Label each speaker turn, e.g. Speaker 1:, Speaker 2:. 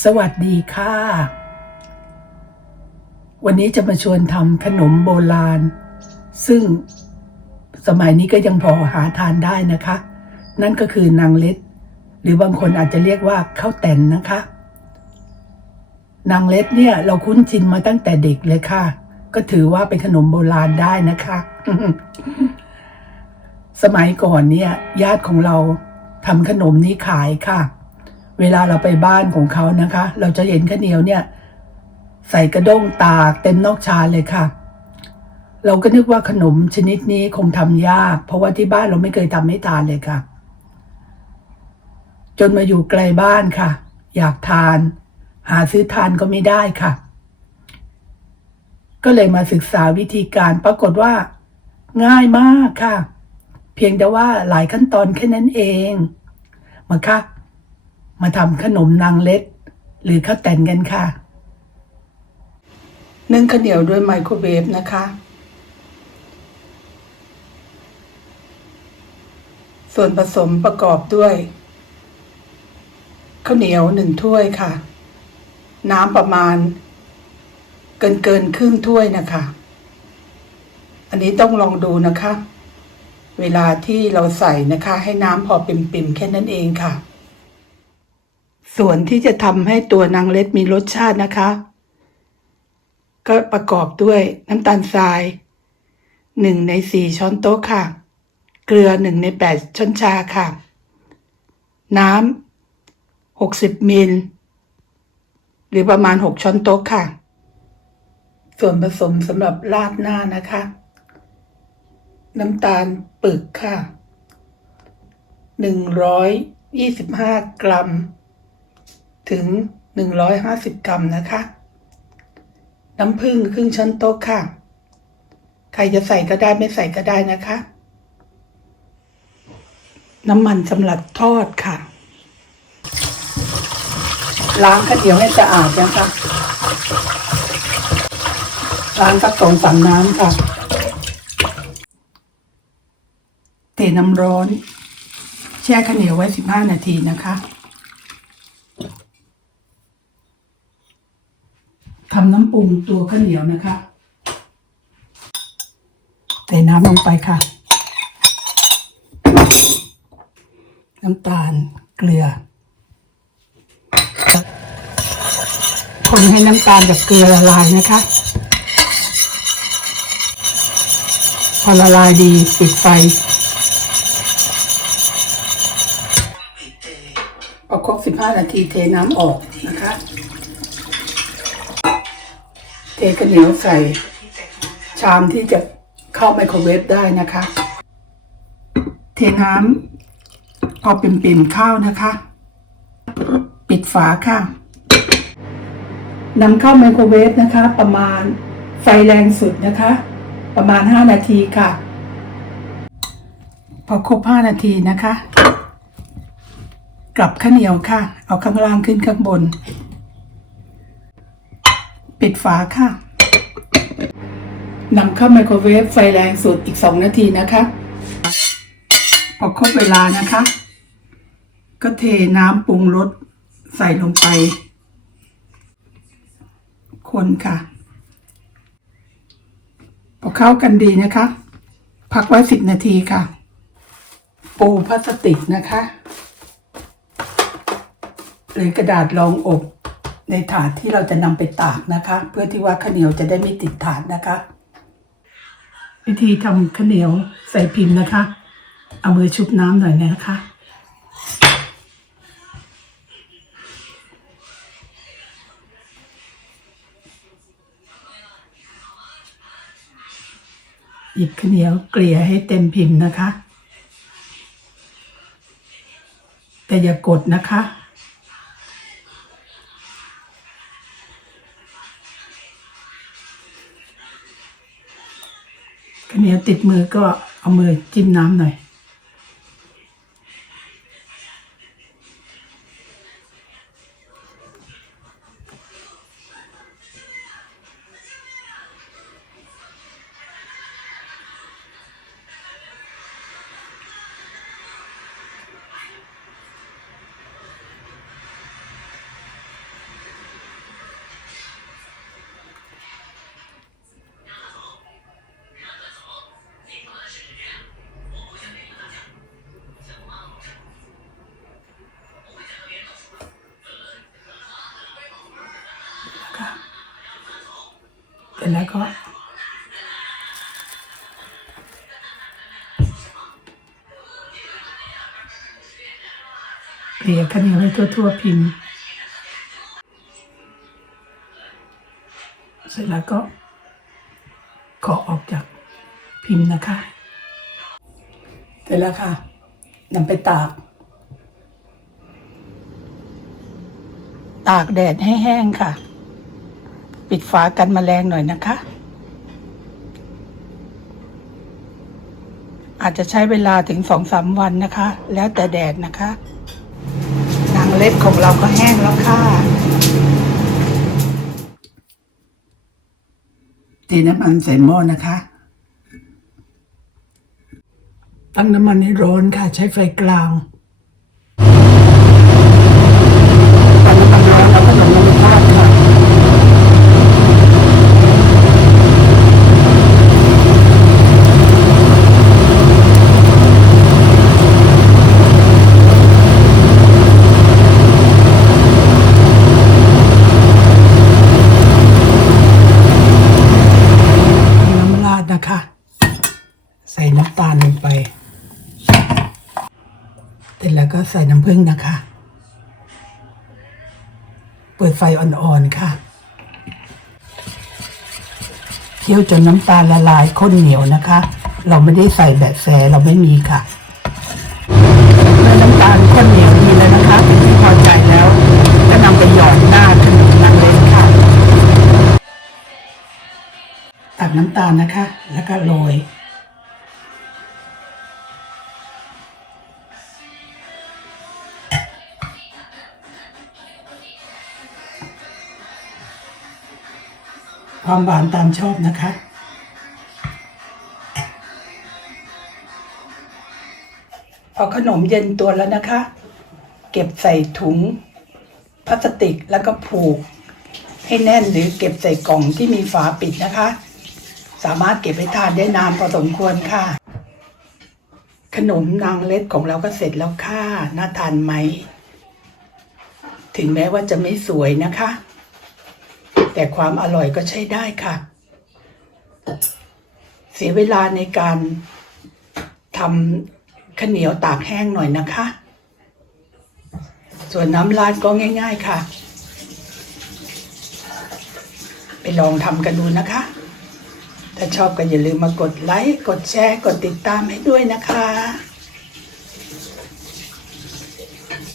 Speaker 1: สวัสดีค่ะ วันนี้จะมาชวนทำขนมโบราณ ซึ่งสมัยนี้ก็ยังพอหาทานได้นะคะ นั่นก็คือนางเล็ด หรือบางคนอาจจะเรียกว่าข้าวแต่นนะคะ นางเล็ดเนี่ยเราคุ้นชินมาตั้งแต่เด็กเลยค่ะ ก็ถือว่าเป็นขนมโบราณได้นะคะ สมัยก่อนเนี่ยญาติของเราทำขนมนี้ขายค่ะ เวลาเราไปบ้านของเขานะคะ เราจะเห็นข้าวเหนียวเนี่ยใส่กระด้งตากเต็มนอกชานเลยค่ะ เราก็นึกว่าขนมชนิดนี้คงทำยาก เพราะว่าที่บ้านเราไม่เคยทำให้ทานเลยค่ะ จนมาอยู่ไกลบ้านค่ะ อยากทาน หาซื้อทานก็ไม่ได้ค่ะ ก็เลยมาศึกษาวิธีการปรากฏว่า ง่ายมากค่ะ เพียงแต่ว่าหลายขั้นตอนแค่นั้นเองมาค่ะ มาทำขนมนางเล็ด หรือข้าวแตนกันค่ะ นึ่งข้าวเหนียวด้วยไมโครเวฟนะคะ ส่วนผสมประกอบด้วยข้าวเหนียวหนึ่งถ้วยค่ะ น้ำประมาณ เกินเกินครึ่งถ้วยนะคะ อันนี้ต้องลองดูนะคะ เวลาที่เราใส่นะคะ ให้น้ำพอปิ่มๆแค่นั้นเองค่ะ ส่วนที่จะทำให้ตัวนางเล็ดมีรสชาตินะคะ ก็ประกอบด้วยน้ำตาลทรายหนึ่งในสี่ช้อนโต๊ะค่ะ เกลือหนึ่งในแปดช้อนชาค่ะ น้ำหกสิบมิลหรือประมาณหกช้อนโต๊ะค่ะ ส่วนผสมสำหรับราดหน้านะคะ น้ำตาลปึกค่ะหนึ่งร้อยยี่สิบห้ากรัม ถึง 150 กรัมนะคะ น้ำผึ้งครึ่งช้อนโต๊ะค่ะ ใครจะใส่ก็ได้ไม่ใส่ก็ได้นะคะ น้ำมันสำหรับทอดค่ะ ล้างข้าวเหนียวให้สะอาดนะคะล้างสักสองสามน้ำค่ะเทน้ำร้อน แช่ข้าวเหนียวไว้ 15 นาทีนะคะ ทำน้ำปรุงตัวข้าวเหนียวนะคะเทน้ำลงไปค่ะ น้ำตาลเกลือ คนให้น้ำตาลกับเกลือละลายนะคะ พอละลายดีปิดไฟพอครบ15 นาทีเทน้ำออกนะคะ ข้าวเหนียวใส่ ชามที่จะเข้าไมโครเวฟได้นะคะ เทน้ำพอปิ่มๆข้าวนะคะ ปิดฝาค่ะนำเข้าไมโครเวฟนะคะ ประมาณไฟแรงสุดนะคะ ประมาณ 5 นาทีค่ะ พอครบ 5 นาทีนะคะ กลับข้าวเหนียวค่ะ เอาข้างล่างขึ้นข้างบน ปิดฝาค่ะนำเข้าไมโครเวฟไฟแรงสุดอีก 2 นาทีนะคะ พอครบเวลานะคะ ก็เทน้ำปรุงรสใส่ลงไป คนค่ะ พอเข้ากันดีนะคะ พักไว้ 10 นาทีค่ะ ปูพลาสติกนะคะ หรือกระดาษรองอบ ในถาดที่เราจะนำไปตากนะคะ เพื่อที่ว่าข้าวเหนียวจะได้ไม่ติดถาดนะคะ วิธีทำข้าวเหนียวใส่พิมพ์นะคะ เอามือชุบน้ำหน่อยนะคะหยิบข้าวเหนียวเกลี่ยให้เต็มพิมพ์นะคะ แต่อย่ากดนะคะ ติดมือก็เอามือจิ้มน้ำหน่อย แล้วก็เกลี่ยข้าวเหนียวให้ทั่วๆพิมพ์ เสร็จแล้วก็ขอออกจากพิมพ์นะคะ เสร็จแล้วค่ะนำไปตาก ตากแดดให้แห้งค่ะ ปิดฝากันแมลงหน่อยนะคะ อาจจะใช้เวลาถึงสองสามวันนะคะ แล้วแต่แดดนะคะนางเล็ดของเราก็แห้งแล้วค่ะเทน้ำมันใส่หม้อนะคะ ตั้งน้ำมันให้ร้อนค่ะ ใช้ไฟกลางพอน้ำมันร้อนแล้วก็นำลงไปทอดค่ะ น้ำราดนะคะ ใส่น้ำตาลลงไป เสร็จแล้วก็ใส่น้ำผึ้งนะคะ เปิดไฟอ่อนๆค่ะ เคี่ยวจนน้ำตาลละลายข้นเหนียวนะคะ เราไม่ได้ใส่แบบแสเราไม่มีค่ะเมื่อน้ำตาลข้นเหนียวดีแล้วนะคะเป็นที่พอใจแล้วก็นำไปหยอดหน้าขนมนางเล็กค่ะตักน้ำตาลนะคะ แล้วก็โรย ความหวานตามชอบนะคะ พอขนมเย็นตัวแล้วนะคะ เก็บใส่ถุงพลาสติกแล้วก็ผูก ให้แน่นหรือเก็บใส่กล่องที่มีฝาปิดนะคะ สามารถเก็บไว้ทานได้นานพอสมควรค่ะ ขนมนางเล็ดของเราก็เสร็จแล้วค่ะ น่าทานไหม ถึงแม้ว่าจะไม่สวยนะคะ แต่ความอร่อยก็ใช้ได้ค่ะ เสียเวลาในการทำข้าวเหนียวตากแห้งหน่อยนะคะ ส่วนน้ำราดก็ง่าย ๆค่ะ ไปลองทำกันดูนะคะ ถ้าชอบก็อย่าลืมมากดไลค์ กดแชร์ กดติดตามให้ด้วยนะคะ